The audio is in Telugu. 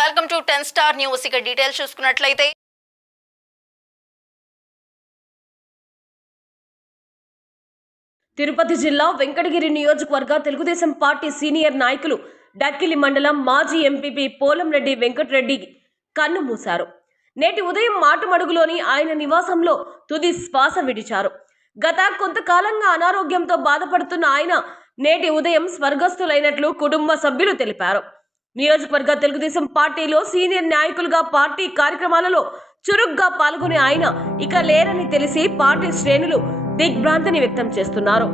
Welcome to 10 star news. ఇక డీటెయిల్స్ చూసుకున్నట్లయితే తిరుపతి జిల్లా వెంకటగిరి నియోజకవర్గ తెలుగుదేశం పార్టీ సీనియర్ నాయకులు డక్కిలి మండలం మాజీ ఎంపీపీ పోలంరెడ్డి వెంకటరెడ్డి కన్నుమూశారు. నేటి ఉదయం మాటుమడుగులోని ఆయన నివాసంలో తుది శ్వాస విడిచారు. గత కొంతకాలంగా అనారోగ్యంతో బాధపడుతున్న ఆయన నేటి ఉదయం స్వర్గస్థులైనట్లు కుటుంబ సభ్యులు తెలిపారు. నియోజకవర్గ తెలుగుదేశం పార్టీలో సీనియర్ నాయకులుగా పార్టీ కార్యక్రమాలలో చురుగ్గా పాల్గొనే ఆయన ఇక లేరని తెలిసి పార్టీ శ్రేణులు దిగ్భ్రాంతిని వ్యక్తం చేస్తున్నారు.